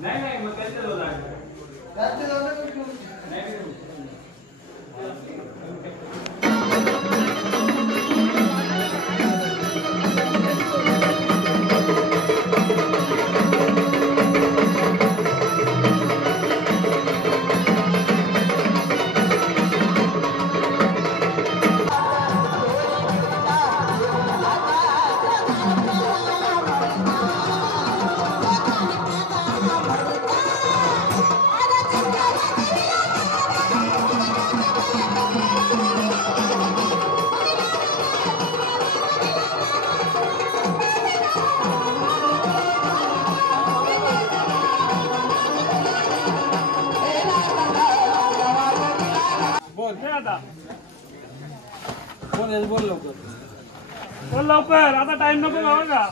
नाही मग बोल लवकर आता टाइम नको का बघा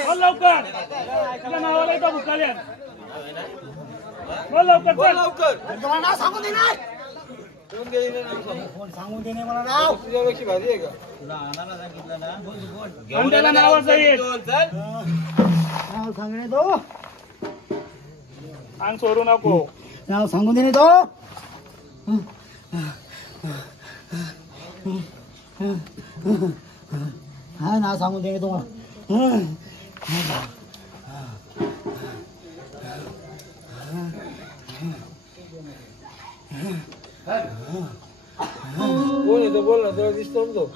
बोल लवकर तुझ्या नावाला येतो भुकाल्यात बोल लवकर बोल लवकर तुम्हाला नाव सांगून देणार कोण सांगून देणे मला नाव तुझ्यापेक्षा भारी आहे का तुला आणायला सांगितलं ना बोल बोल त्याला नावाचं येत नाव सांगणे तो अंग सोडू नको नाव सांगून देणे तो हा नाव सांगून देणे तुम्हाला कोण येतो बोल ना तुला दिसतो तो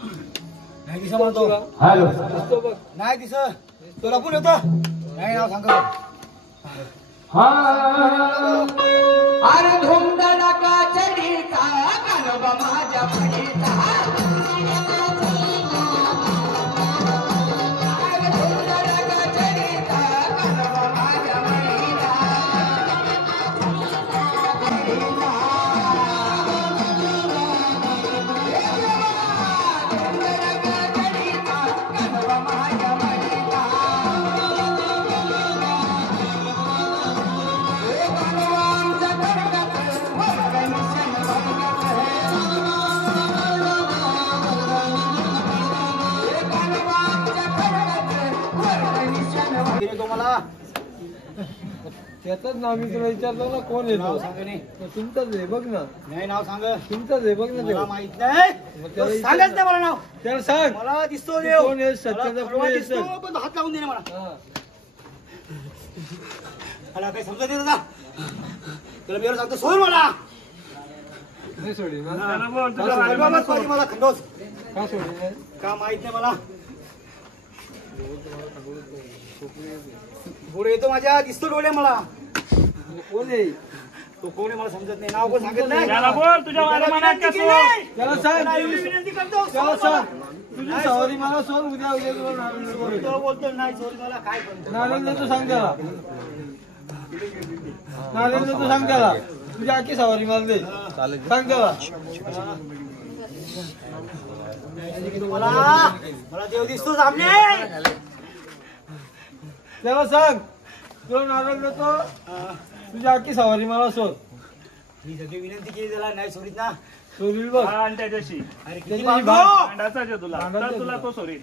नाही दिसत म्हणतो हॅलो दिसतो बघ नाही दिसत तुला कोण येतो नाही नाव सांग अरे धुंदला का चढीचा कानोबा माझ्या फडीचा त्याच नाव मी तुला विचारलं ना कोण आहे नाव सांग तुमचंच आहे बघ ना नाही नाव सांग तुमचंच आहे बघ ना मला माहित नाही सांगच नाही मला नाव त्याला सांग मला दिसतो कोण आहे सत्याचा पण हात लावून दे ना मला काही समजत नाही दादा तुला मी सांगतो सोड मला नाही सोडी मला खंडोस का सोडी का माहित नाही मला पुढे येतो माझ्या दिसतो डोळे मला कोण आहे तो कोण आहे मला समजत नाही नाव कोण सांगत नाही त्याला बोल तुझ्या मनात का सोड त्याला सांग विनंती करतो त्याला सांग तुझी सवारी मला सोड उद्या तो बोलतो नाही सॉरी मला काय करतो नारायण तू सांग त्याला नारायण तू सांग त्याला तुझी आखी सवारी मला दे चालेल सांग त्याला मला देव दिसतो सामने त्याला सांग तुला नारळ देतो तुझी आखी सवारी मला सोड मी सगळी विनंती केली त्याला नाही सोडीत ना सोडील बघ आणि त्याच्याशी तुला तो सोडील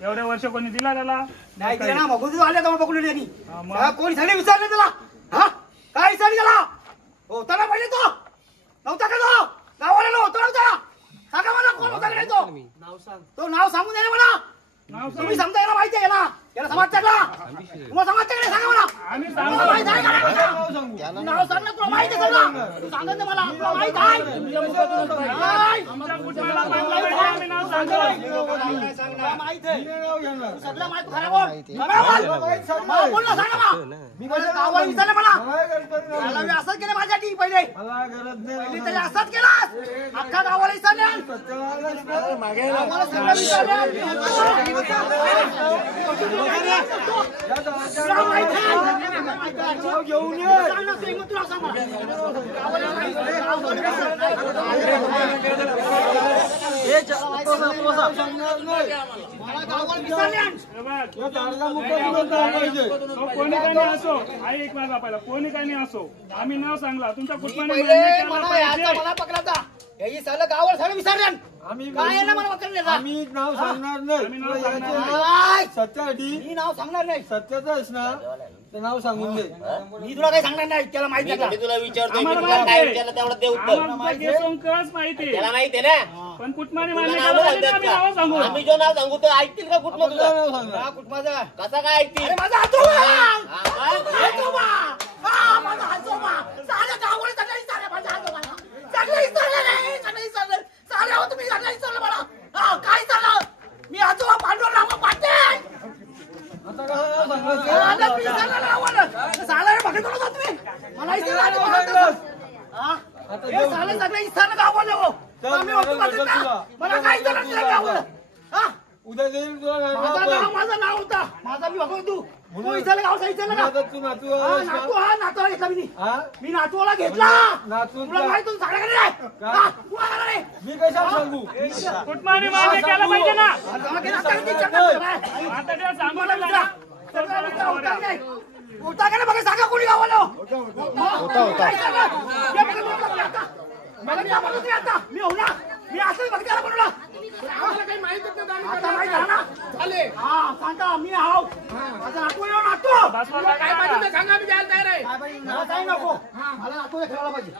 एवढ्या वर्ष कोणी दिला त्याला नाही दिला ना बघू आले तर पकडून त्यांनी कोणी सगळे विचारले त्याला हा काय विचारले त्याला हो त्याला पाहिजे तो नव्हता का तो गावाला नव्हता नव्हता सांगा मला कोण होता नाही तो नाव सांग तो नाव सांगून दे मला नाव तुम्ही समजा याला माहिती आहे ना याला समाजच्या तुम्हाला समाजच्या सांगा मला आम्ही सांगू नाव सांग ना तुला माहिती आहे सगळं तू सांगत नाही मला तुला माहित आहे माहित आहे सगळं माहिती खराब बोल ना सांगा ना मी गावाला विचारलं मला मी असंच केलं माझ्यासाठी पहिले तरी असंच केलं अख्खा गावाला विचारलं मागे माहिती घेऊन ये सांग ना तू तुला सांग कोणी काही नाही असो ऐक माझा पहिला कोणी काही नाही असो आम्ही नाव सांगला तुमच्या कुटुंबाने मला पकडायचा हे सगळं गावाला सगळं विसरलं आम्ही काय ना मला पकडलं आम्ही नाव सांगणार नाही सत्यासाठी मी नाव सांगणार नाही सत्याचं असणार ते नाव सांगून दे मी तुला काही सांगणार नाही त्याला माहिती आहे तुला विचारतो काय विचारलं तेवढं दे उत्तर माहिती त्याला माहिती आहे ना पण कुटुंबाने सांगू आम्ही जो नाव सांगू तो ऐकतील का कुठलं तुझं नाव सांगणार कुटुंबाचा कसा काय ऐकतील माझा आजोबा माझा आजोबा साऱ्या गावाला सगळं विचारलं माझ्या आजोबाला सगळं विचारलं नाही सगळं विचारलं साऱ्या हो तुम्ही सगळं विचारलं मला काय झालं मी आजोबा पांडुरंग रामा पाटील आता कसं नाव सांगायचं साला बघत होता तुम्ही मला विचारलं साले सगळं विचारलं गावाला हो आम्ही होतो मला काय विचारलं नाही गावाला उद्या देईल तुला माझं नाव होता माझा मी बघतो तू विचारलं गावचा विचारलं का तू नातू नातू हा नातूला घेतला मी नातूला घेतला नातू तुला माहित होतं सांगा मी कशा सांगू कुटुंबाने मान्य केलं पाहिजे ना होता का नाही बघा सांगा कोणी गावाला मी हो ना मी असं बघताना बनवला काही माहितच नाही हा सांगा मी हाव माझा नातू येऊ नातू काय पाहिजे सांगा मी द्यायला तयार आहे मला काही नको मला नातू खेळायला पाहिजे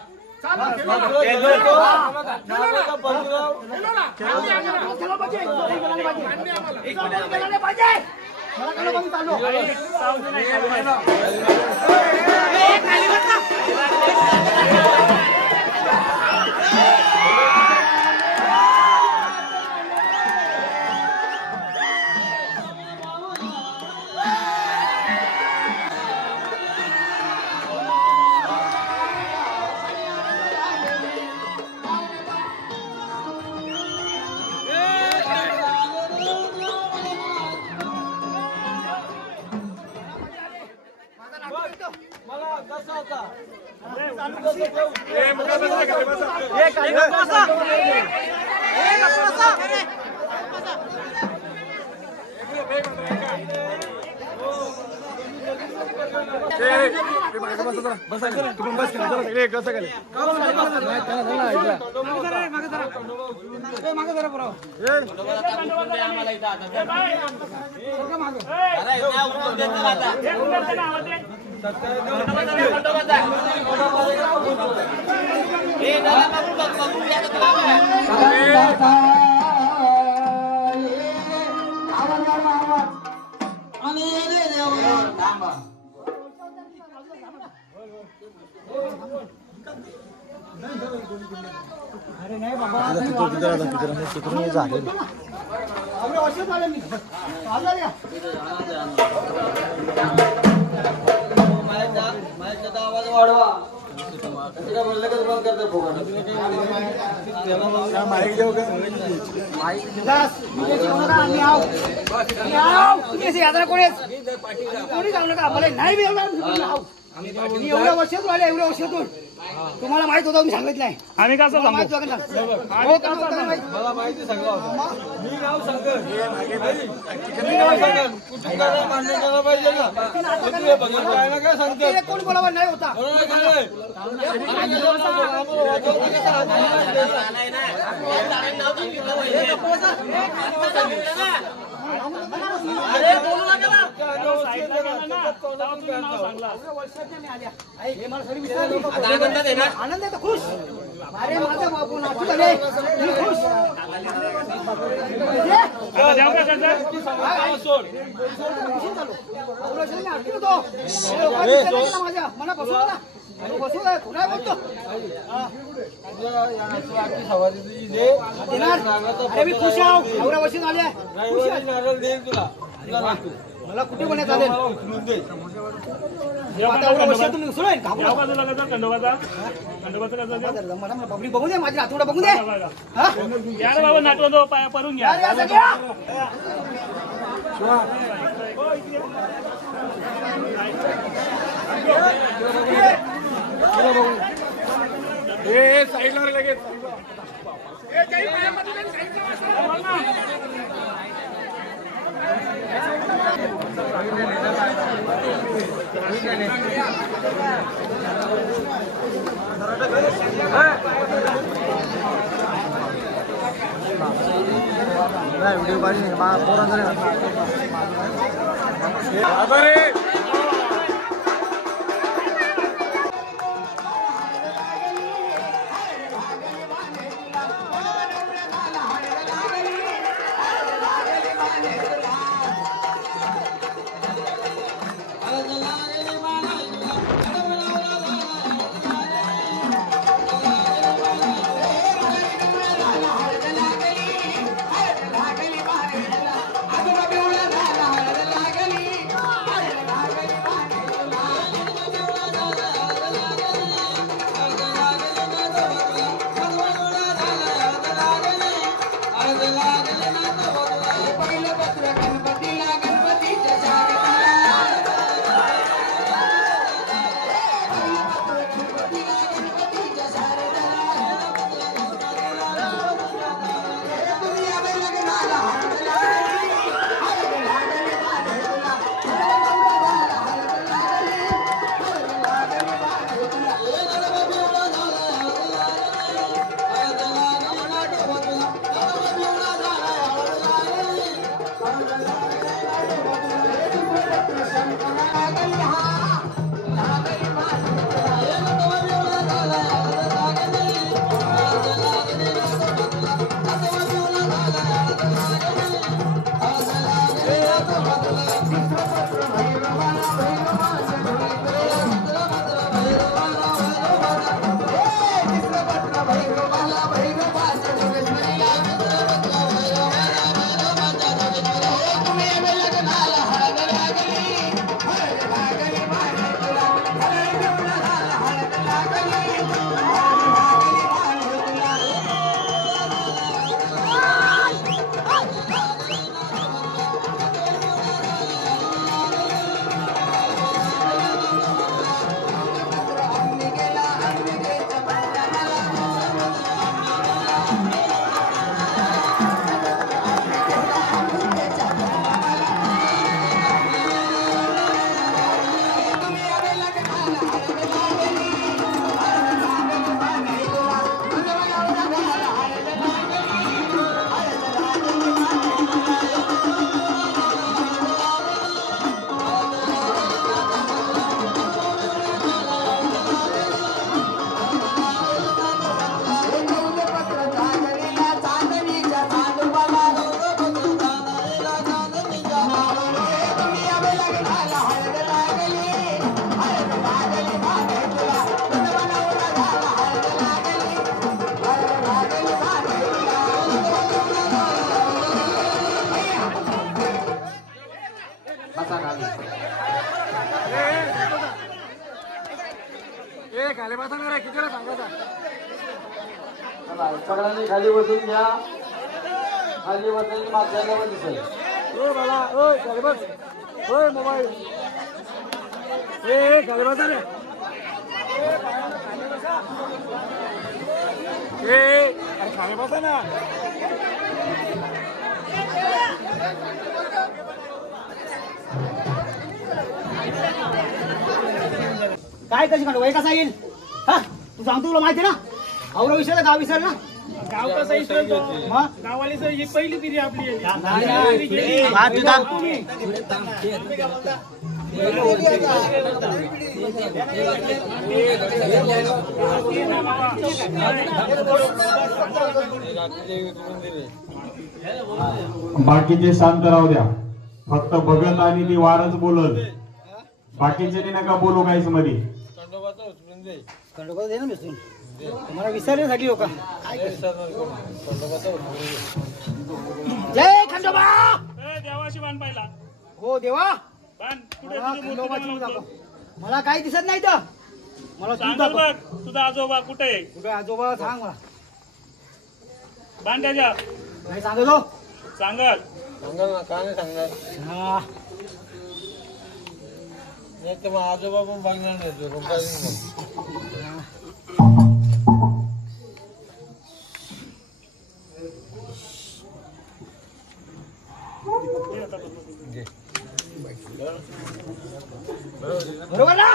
अरे नाही बाबा आवाज वाढवा बोलले का तुम्हाला करतो कोणी जाऊ नका मला नाही एवढ्या वर्षातून आले एवढ्या वर्षातून तुम्हाला माहित होतं मी सांगितलं नाही आम्ही कसं मला माहिती सांगा मी नाव सांगतो मान्य करायला पाहिजे ना काय सांगतो कोणी बोलावा नाही होता आनंद आहे खुश अरे माझा बापू नाचू झाले मी खुश माझ्या मला बसू बसू कुणा बोलतो अरे मी खुश आहो एवढ्या वर्ष झाले देईल तुला मला कुठे पण चालेल पब्लिक बघू दे माझी नातवडा बघू दे यार बाबा नाटवतो पाया पडून घ्या साईडला लगेच व्हिडिओ सगळ्यांनी खाली बसून घ्या. खाली बसायची मागच्याला पण दिसेल. खाली बस. मोबाईल खाली बसा रे. खाली बसा ना. काय कशी काढू वय कसा येईल हा तू सांगतो तुला माहिती ना औरा विसरला गाव विसर ना गाव कसं विसरतो मग गावाली सर ही पहिली पिढी आपली आहे. बाकीचे शांत राहू द्या. फक्त भगत आणि ती वारच बोलल. बाकीचे नका बोलू काहीच मध्ये. खंडोबा दे ना मिसळून तुम्हाला विसरण्यासाठी लोक जय खंडोबा देवाशी बाण पाहिला हो देवा बाण कुठे मला तुझी खंडोबाची मूर्ती दाखव. बनवतो. मला काही दिसत नाही तर मला तू सांग दाखव. बघ तुझा आजोबा कुठे आहे? कुठे आजोबा सांग मला बाण त्याच्या नाही सांगतो सांगल सांगाल ना. का नाही सांगणार. हा नाही तर मग आजोबा पण बघणार नाही तो बरोबर ना?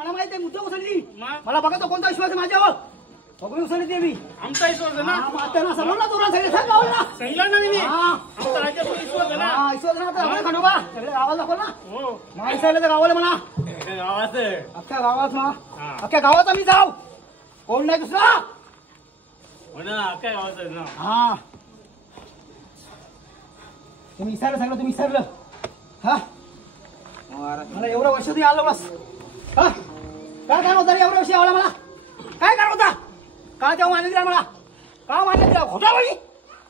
मला माहिती आहे मुद्दा उसळली मला बघा तो कोणता विश्वास आहे माझ्यावर बघून उसळली ते मी आमचा विश्वास आहे ना त्यांना समोर ना तोरण सगळे सांग गावाला सांगितलं ना मी आमचा राज्याचा विश्वास आहे ना विश्वास ना आता खंडोबा सगळे गावाला दाखव ना हो माणसाला तर गावाला म्हणा गावात अख्ख्या गावात म्हणा अख्ख्या गावात आम्ही जाऊ कोण नाही दुसरा म्हणा काय गावात आहे ना हा तुम्ही विसरलं सगळं तुम्ही विसरलं हा मला एवढं वर्ष तुम्ही आलो बस हा काय कारण होता रे एवढ्या वर्षी आवला मला काय कारण होता का तेव्हा मानले दिला मला का मानले दिला खोटा बोली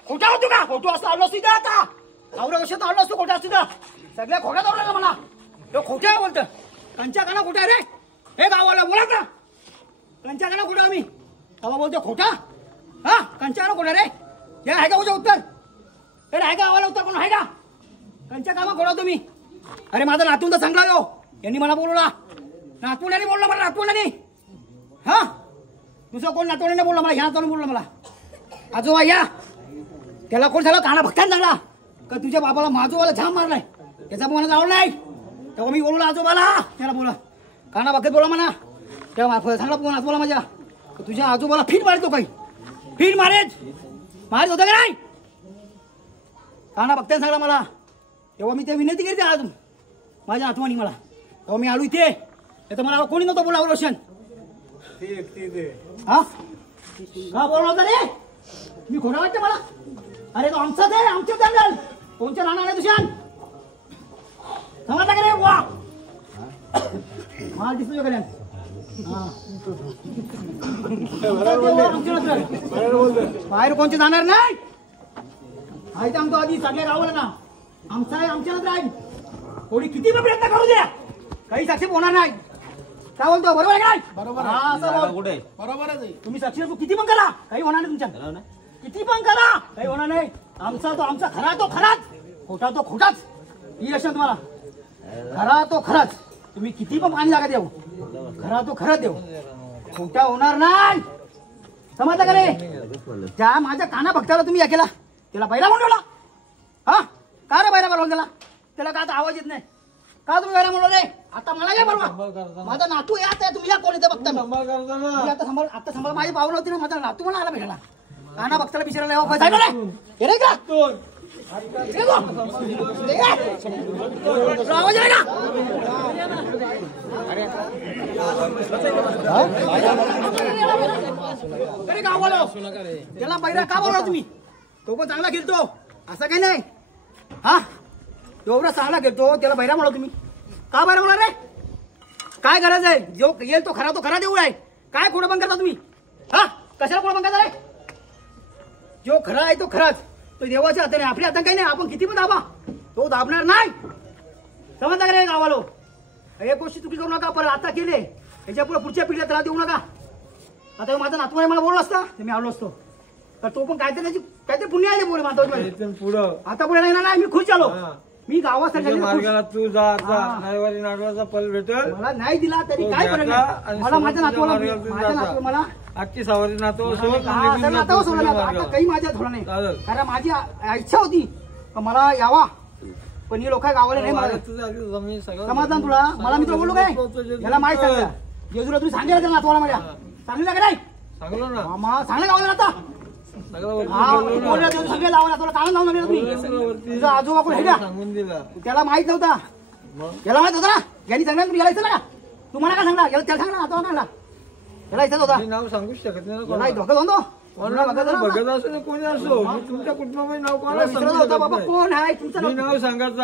खोटा होतो का खोटो असतो आलो असतो इथं आता एवढ्या वर्षात आलो असतो खोटा असतो सगळ्या खोट्या दौडला मला तो खोट्या बोलतं कंच्या काना खोटा रे हे गावाला बोला ना कंच्या काना खोटा आम्ही तेव्हा बोलतो खोटा हा कंच्या काना खोटा रे हे आहे का उद्या उत्तर हे आहे का गावाला उत्तर कोण आहे का कंच्या कामा खोडा तुम्ही अरे माझा नातून तर सांगला यो यांनी मला बोलवला नातवंडाने बोलला मला नातवंडाने हा दुसरं कोण नातवंडाने बोलला मला ह्या नातवंडाने बोलला मला आजोबा या त्याला कोण झालं काना भक्तान झाला का तुझ्या बाबाला माझोबाला झाम मारलाय त्याचा पण मला जावं नाही तेव्हा मी बोलवला आजोबाला त्याला बोला काना भक्त बोला म्हणा तेव्हा सांगला कोण आजोबाला माझ्या तुझ्या आजोबाला फीट मारतो काही फीट मारेच मारत होता का नाही काना भक्तान सांगला मला तेव्हा मी ते विनंती केली आज माझ्या आठवणी मला तेव्हा मी आलो इथे तर मला कोणी नव्हतं बोला रोशन हा का बोलला होता रे मी खोटा वाटतं मला अरे तो आमचाच आहे आमच्याच जंगल कोणच्या राहणार आहे तुझ्या समजला का रे वा माल दिसतो का बाहेर कोणचे जाणार नाही आहे आमचं आधी सगळ्या गावाला ना आमचा आहे आमच्यालाच राहील कोणी किती पण प्रयत्न करू द्या काही साक्षी होणार नाही काय बोलतो बरोबर आहे काय बरोबर कुठे बरोबरच आहे तुम्ही साक्षी किती पण करा काही होणार नाही तुमच्या किती पण करा काही होणार नाही आमचा तो आमचा खरा तो खराच खोटा तो खोटाच ही लक्षात तुम्हाला खरा तो खराच तुम्ही किती पण पाणी जागा देऊ खरा तो खराच देऊ खोटा होणार नाही समजलं का रे त्या माझ्या काना भक्ताला तुम्ही या केला त्याला बैरा म्हणून हा का रे बैरा बोलवून त्याला का आता आवाज येत नाही का तुम्ही बैरा म्हणून रे आता मला काय बोलवा माझा नातू यात आहे तुम्ही या कोण येते बघता आता सांभाळ माझी पावलं होती ना माझा नातू मला आला भेटायला काना भक्ताला बिचारायला यावं पाहिजे रे का आवाज आहे का अरे का बोलाव त्याला बैरा का बोलवा तुम्ही तो पण चांगला खेळतो असं काही नाही हा एवढा चांगला खेळतो त्याला बैरा म्हणा तुम्ही का बैरा म्हणा रे काय गरज आहे जो येईल तो खरा देऊ आहे काय खोडं बंद करता तुम्ही हा कशाला खोडं बंद करता रे जो खरा आहे तो खराच तो देवाच्या हाताने आपल्या हातात काही नाही आपण किती पण दाबा तो दाबणार नाही समजता का रे गावालो एक गोष्टी चुकी करू नका परत आता केले याच्या पुढच्या पिढीला त्रास देऊ नका आता माझा नातू मला बोललो असता तर मी आलो असतो तर तो पण काहीतरी पुण्य आहे पुढे माता पुढं आता पुढे नाही मी खुश झालो मी गावासाठी मार्गाला तू जा नायवारी नाटवाचा पल भेटेल मला नाही दिला तरी काय फरक नाही मला माझ्या नातवाला मला अख्खी सवारी नातो नातव सोडला आता काही माझ्या थोडं नाही कारण माझी इच्छा होती मला यावा पण हे लोक गावाला नाही मला समाधान तुला मला मी तुला बोललो काय याला माहित सांगा जेजूला तुम्ही सांगितलं त्या नातवाला माझ्या सांगितलं का नाही सांगलो ना मामा सांगलं गावाला आता सगळे लावला तुला काढून लावून तुम्ही तुझा आजोबा कोण हे का सांगून दिला त्याला माहित नव्हता याला माहित होतं ना यांनी सांगणार तुम्ही याला इथं ना तुम्हाला काय सांगणार याला त्याला सांगणार आता सांगला याला इथंच होता मी नाव सांगूच शकत नाही ना याला धोका जाऊन कोणाला बघत असो ना कोणी असो मी तुमच्या कुटुंबामध्ये नाव कोणाला विचारत सांगू होता शकत बाबा नाही. कोण आहे तुमचं मी नाव सांगायचं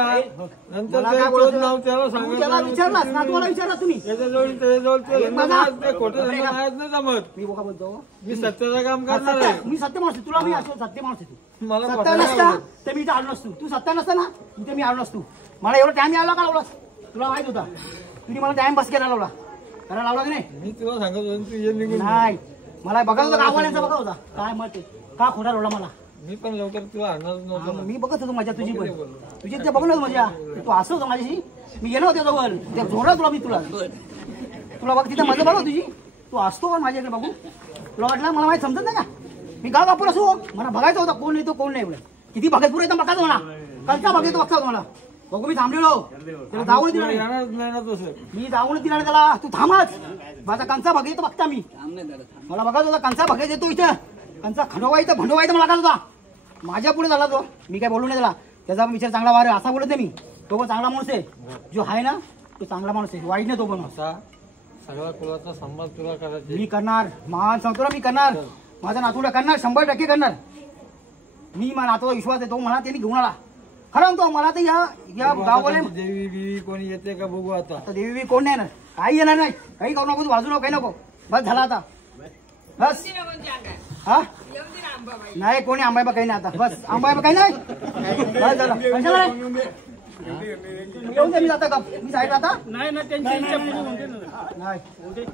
नंतर मला ते काय बोलत तोच नाव त्याला तू त्याला सांगायचं विचारलास ना तुम्हाला विचारला तुम्ही त्याच्याजवळ त्याच्याजवळ ते एक बघा. धंदा ते खोटं धंदा माहीत नाही जमत मी बोका बोलतो मी सत्याचं काम करणार आहे मी सत्य माणूस आहे. तुला मी असो सत्य माणूस आहे तू मला सत्ता खोटं नाही नसता आवडत. तर मी इथं आलो नसतो तू सत्ता नसता ना इथे मी आलो नसतो मला एवढा टाइम यायला का लावलास तुला माहित होता तुम्ही मला टाइम बस केला लावला त्याला लावला की नाही मी तुला सांगत होतो तू ये निघून नाही मला बघत होता गाववाल्यांचा बघत होता काय मत आहे का खोटा रोडला मला मी पण लवकर तुला आणणार नव्हतं ना. मी बघत होतो मजा तुझी पण तुझी ते बघून मजा तू असं होतं माझ्याशी मी गेलो होतो जवळ ते जोडला तुला मी तुला बघ तिथं मजा बघ तुझी तू असतो पण माझ्याकडे बघू तुला वाटलं मला माहिती समजत नाही का मी गाव वापर असो मला बघायचं होतं कोण येतो कोण नाही एवढं किती भगतपूर येतं बघायचं मला कालचा बघायचं बघता होता मला बघू मी थांबलेलो त्याला जाऊन दिला नाही. येणारच नाही ना तसं मी जाऊन दिला नाही त्याला तू थांबच माझा कंचा बघायचं बघता मी मला बघायचं होता कंचा बघायचं येतो इथं कंचा खंडोवायचं भंडोवायचं मला लागत होता माझ्या पुढे झाला तो मी काय बोलू नाही त्याला त्याचा विचार चांगला वार असा बोलत नाही मी तो पण चांगला माणूस आहे जो आहे ना तो चांगला माणूस आहे वाईट नाही तो पण असा सगळ्या कुलाचा सन्मान तुला करायचा मी करणार महान सांगतो ना मी करणार माझा नातूला करणार 100% करणार मी माझा नातूला विश्वास आहे तो मला त्यांनी घेऊन आला खरं म्हणतो मला तर या गाववाले देवी बिवी कोणी येते का बघू आता आता देवी कोण नाही येणार काही येणार नाही काही करू नको तू वाजू नको काही नको बस झाला आता बस हा नाही कोणी आंबाईबा काही नाही आता बस आंबाईबा काही नाही बस झालं कशाला नाही? येऊन दे मी जाता का मी साईड आता नाही ना त्यांची इच्छा पूर्ण होते ना. नाही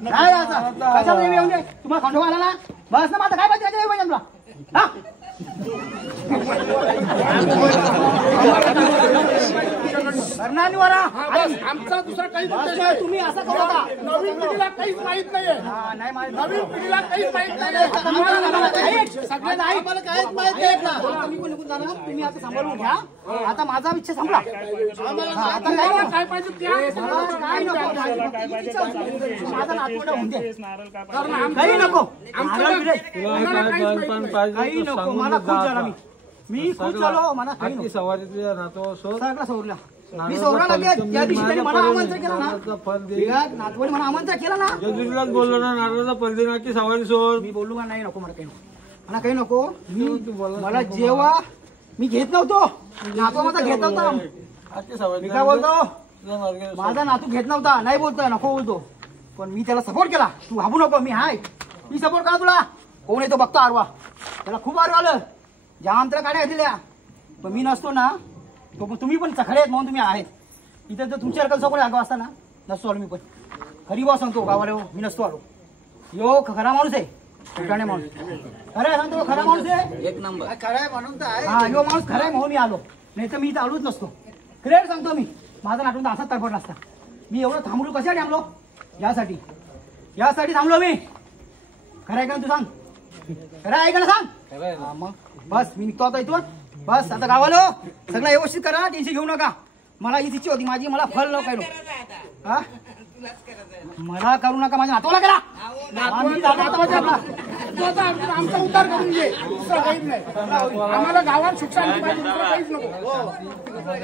नाही आता कशाला देवी येऊन दे तुम्हाला खंडोबा आला ना बस ना माझं काय पाहिजे त्याच्या पाहिजे तुला हा करणार नाही वारा आमचा दुसरा काही बस नाही, तुम्ही असं करू नका नवीन पिढीला काहीच माहित नाहीये हा, नाही माहित. नवीन पिढीला काहीच माहित नाही, नाहीये आता आम्हाला सगळ्यांना ऐक. तुम्ही कोणी कोण जाणार तुम्ही आता सांभाळून घ्या आता माझा इच्छा संपला हा, आता काय नको. काय पाहिजे त्या मला काय नको माझा नातवंड होऊन दे नारळ काय काही नको नारळ बिरळ. तुला काय बालपण काही पाहिजे तू नको सांगून मला दे खुश जा झाला आता. मी खुश झालो मला काही आजची नको सवारी तुझ्या नातो सोड सगळं सोडला मी सोडला लागेल त्या दिवशी त्यांनी मला आमंत्रण केलं ना नातवडी मला आमंत्रण केलं ना जेजुरीलाच बोललो ना नारळाचा परदिनाची सवारी सोड मी बोलू का नाही नको मला काही नको मला काही नको तू बोललास मला जेव्हा मी घेत नव्हतो नातू माझा घेत नव्हता आजची सवारी मी काय बोलतो तुझ्या मार्गाने सोड. माझा नातू घेत नव्हता नाही बोलतोय नको बोलतो पण मी त्याला सपोर्ट केला तू भाबू नको मी हाय मी सपोर्ट करा तुला कोण येतो बघतो आरवा त्याला खूप आरवा आलं जाम तर गाड्या घेतलेल्या पण मी नसतो ना तो पण तुम्ही पण चखडे आहेत म्हणून तुम्ही आहेत इथे जर तुमच्या रकम कोणी आगाव असता ना नसतो आलो मी पण खरी बॉस सांगतो गावाला हो, मी नसतो आलो यो खरा माणूस आहे ठिकाणी माणूस खरं आहे सांगतो खरा माणूस आहे एक नंबर खरं आहे म्हणून तर आहे हा यो माणूस खरा आहे म्हणून मी आलो नाही तर मी इथं आलोच नसतो क्लिअर सांगतो मी माझा नाटून असाच तडफडला असता मी एवढं थांबलो कशासाठी थांबलो यासाठी थांबलो मी खरं आहे का तू सांग खरं आहे का ना सांग खरं आहे ना? हा, मग बस मी निघतो आता इथून बस आता गावाला सगळं व्यवस्थित करा टेन्शन घेऊ नका मला हीच इच्छा होती माझी मला फल नको काय हा मला करू नका माझ्या नातवाला करा आम्ही जातो आता माझ्या हातला. आमचा उद्धार करून घे दुसरं काहीच नाही आम्हाला गावात सुख शांती पाहिजे दुसरं काहीच नको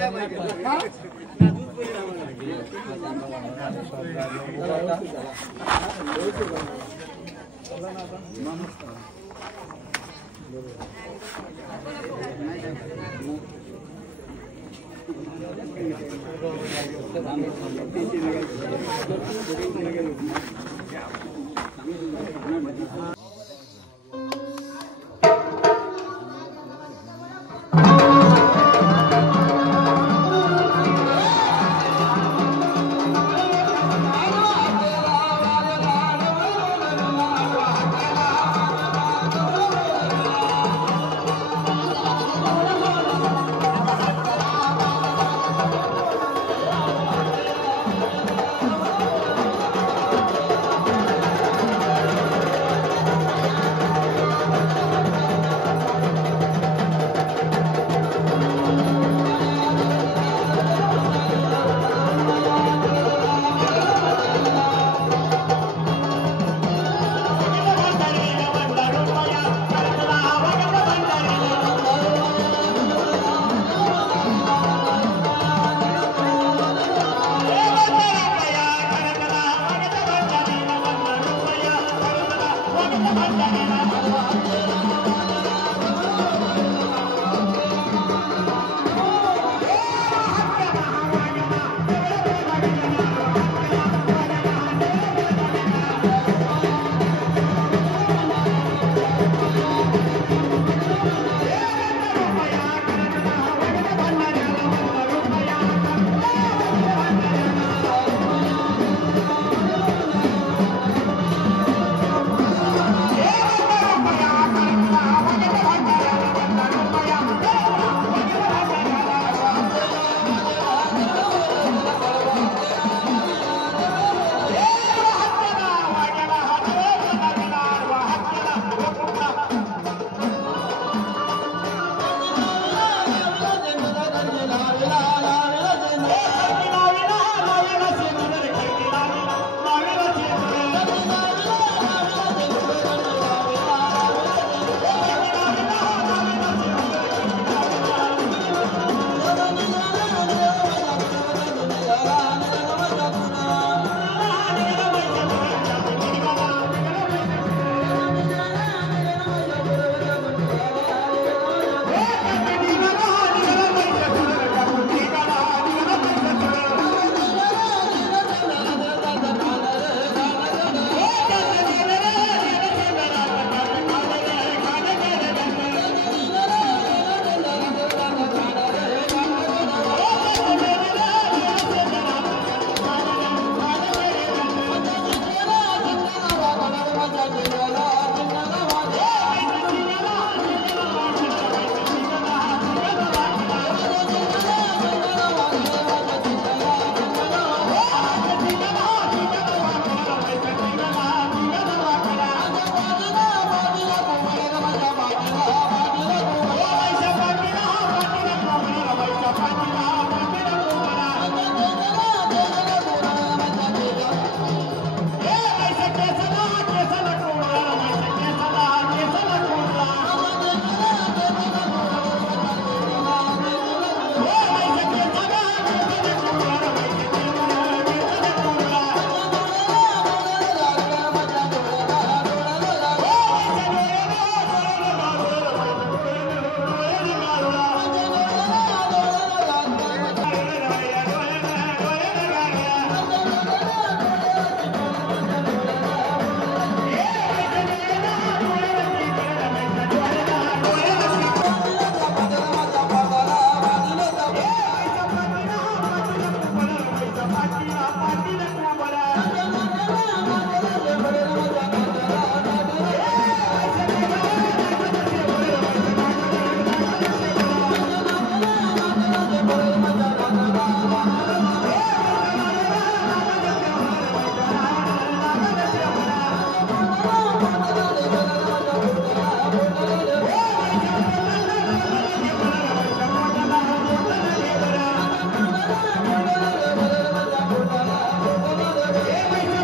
Hey,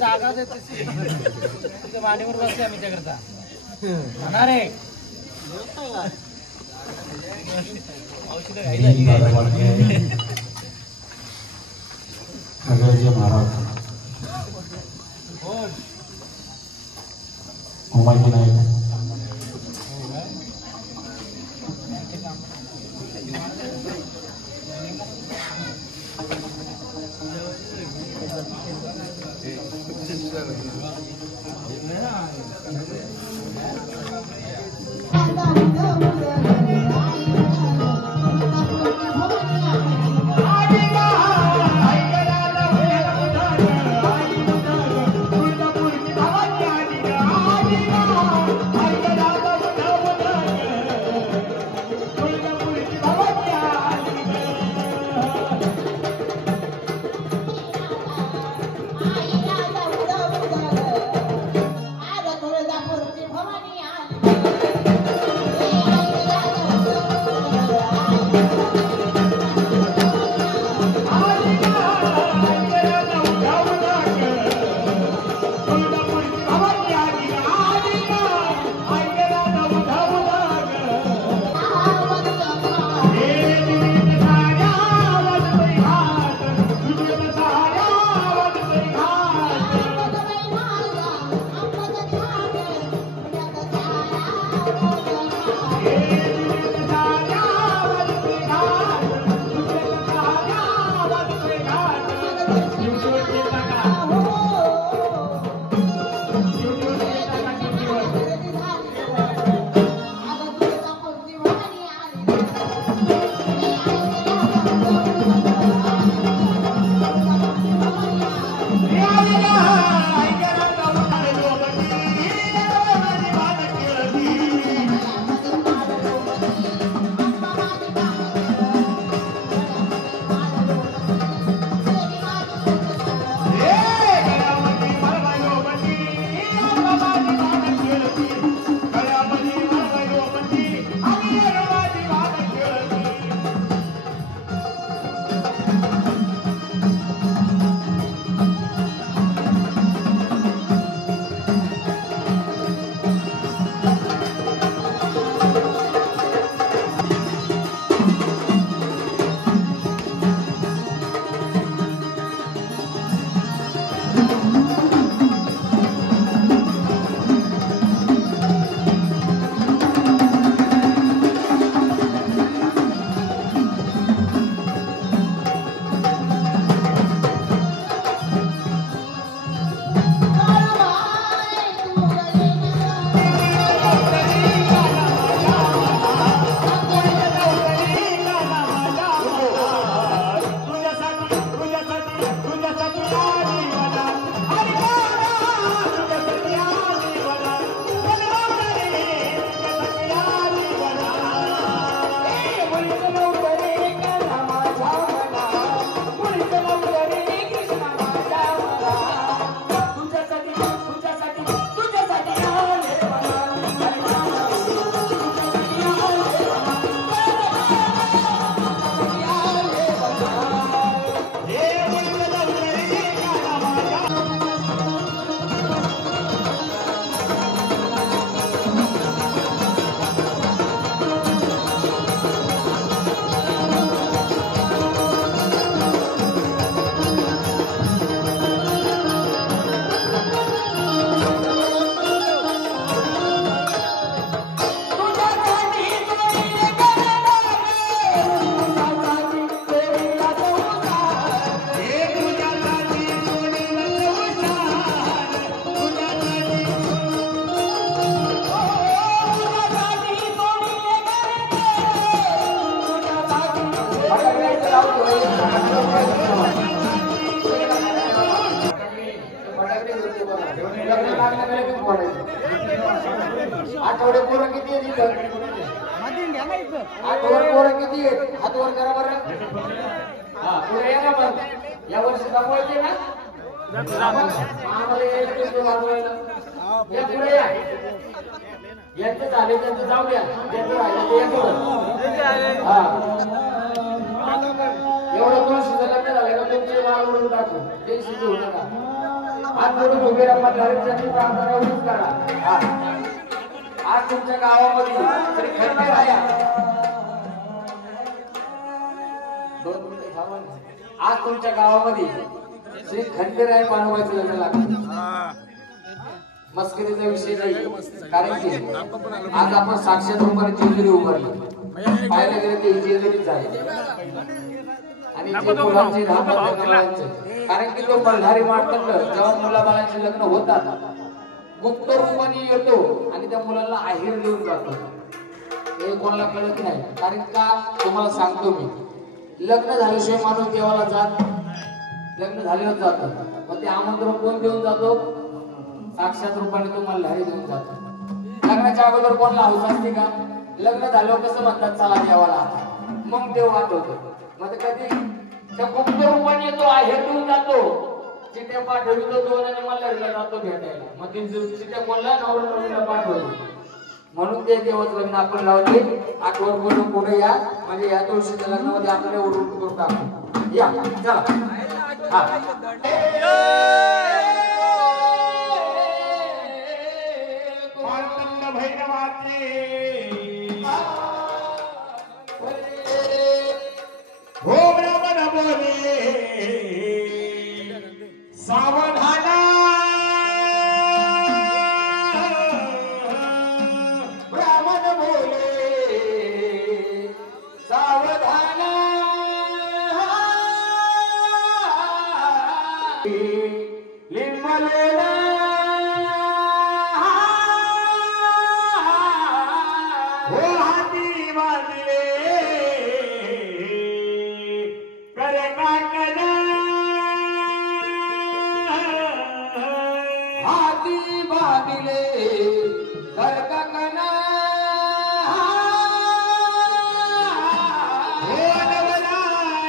जागा मांडीवर बसते आम्ही त्याकरता रे सगळ्याचे महाराज उमाजी नाईक Thank you. आठवडे पोरं किती आहेत इथं? आठवडे पोरं किती आहेत? हात वर करा बरं. हा पुढे या ना मग. या वर्षी दाखवायचे ना आम्हाला यायला किती वाजवायला. या पुढे या. यांचं झाले त्यांचं जाऊ द्या. ज्यांचं राहिलं ते या पुढं. हा एवढं तुळशीचं लग्न झालं का तुमचे वाळ उडून टाकू. टेन्शन घेऊ नका. हात जोडून उभे राहा. धारित्याची प्रार्थना एवढीच करा. हा आज तुमच्या गावामध्ये श्री खंडेराया आज तुमच्या गावामध्ये श्री खंडेराय पानोबाचं लग्न लागलं. मस्करीचा विषय नाही. कारण की आज आपण साक्षात रूपाने जेजुरी उभारली. पाहायला गेलं ते जेजुरीच आहे. आणि जे मुलांचे कारण की तो बल्हारी मार्तंड जेव्हा मुलाबाळांचे लग्न होतात गुप्त रूपाने येतो आणि त्या मुलांना आहेर देऊन जातो. हे कोणाला कळत नाही. कारण का तुम्हाला सांगतो मी लग्न झाल्याशिवाय माणूस देवाला जात. लग्न झालेलं जातं. मग ते आमंत्रण कोण देऊन जातो? साक्षात रूपाने तो मल्हारी देऊन जातो. लग्नाच्या अगोदर कोणाला हौस असते का? लग्न झाल्यावर कसं म्हणतात चला देवाला मग देव आठवतो. मग कधी त्या गुप्त रूपाने येतो आहेर देऊन जातो. चिठ्ठ्या पाठवितो दोन आणि मल्हारीला जातो भेटायला. मग ती चिठ्ठ्या कोणला नवऱ्याला पाठवली. म्हणून ते देवाचं लग्न आपण लावले. आठवड बोलून पुढे या म्हणजे या तुळशीच्या लग्नामध्ये आपल्याला उडून करून टाकू. या चला. हा हो ब्राह्मण बोले सावधाना. ब्राह्मण बोले सावधान. लिंबलेला हो हाती बांधले करे काकना. हाती बांधिले कर्ककना. हो नवला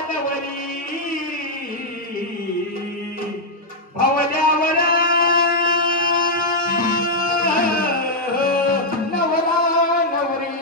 नवरी भवल्यावर नवरा नवरी